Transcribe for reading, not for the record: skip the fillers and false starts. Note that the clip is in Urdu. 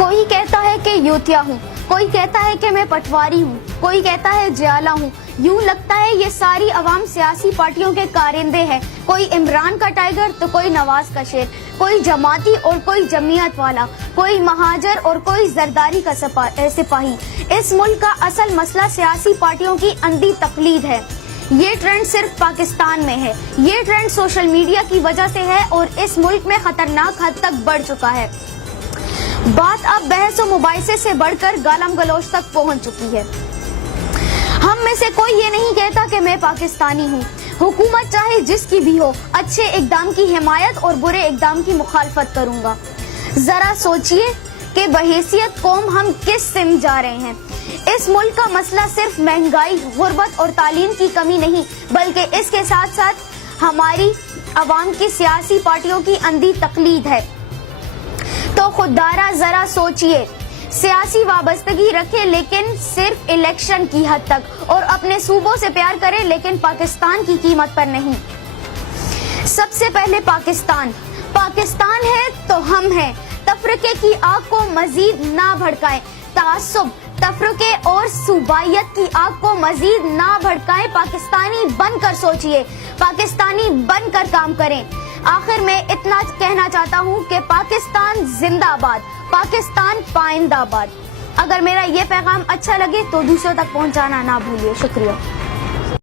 کوئی کہتا ہے کہ یوتیا ہوں، کوئی کہتا ہے کہ میں پٹواری ہوں، کوئی کہتا ہے جیالہ ہوں۔ یوں لگتا ہے یہ ساری عوام سیاسی پارٹیوں کے کارندے ہیں، کوئی عمران کا ٹائیگر تو کوئی نواز کا شیر، کوئی جماعتی اور کوئی جمعیت والا، کوئی مہاجر اور کوئی زرداری کا سپاہی۔ اس ملک کا اصل مسئلہ سیاسی پارٹیوں کی اندھی تقلید ہے۔ یہ ٹرینڈ صرف پاکستان میں ہے، یہ ٹرینڈ سوشل میڈیا کی وجہ سے ہے اور اس ملک میں خطرناک حد تک بڑھ چکا ہے۔ بات اب بحث و مباحثے سے بڑھ کر گالم گلوچ تک پہنچ چکی ہے۔ ہم میں سے کوئی یہ نہیں کہتا کہ میں پاکستانی ہوں۔ حکومت چاہے جس کی بھی ہو، اچھے اقدام کی حمایت اور برے اقدام کی مخالفت کروں گا۔ ذرا سوچئے کہ بحیثیت قوم ہم کس سمت جا رہے ہیں۔ اس ملک کا مسئلہ صرف مہنگائی، غربت اور تعلیم کی کمی نہیں، بلکہ اس کے ساتھ ساتھ ہماری عوام کی سیاسی پارٹیوں کی اندھی تقلید ہے۔ تو خوددارا ذرا سوچئے، سیاسی وابستگی رکھے لیکن صرف الیکشن کی حد تک، اور اپنے صوبوں سے پیار کرے لیکن پاکستان کی قیمت پر نہیں۔ سب سے پہلے پاکستان ہے تو ہم ہیں۔ تفرقے کی آگ کو مزید نہ بھڑکائیں، تعصب، تفرقے اور صوبائیت کی آگ کو مزید نہ بھڑکائیں۔ پاکستانی بن کر سوچئے، پاکستانی بن کر کام کریں۔ آخر میں اتنا کہنا چاہتا ہوں کہ پاکستان زندہ باد، پاکستان پائندہ باد۔ اگر میرا یہ پیغام اچھا لگے تو دوسروں تک پہنچانا نہ بھولیے۔ شکریہ۔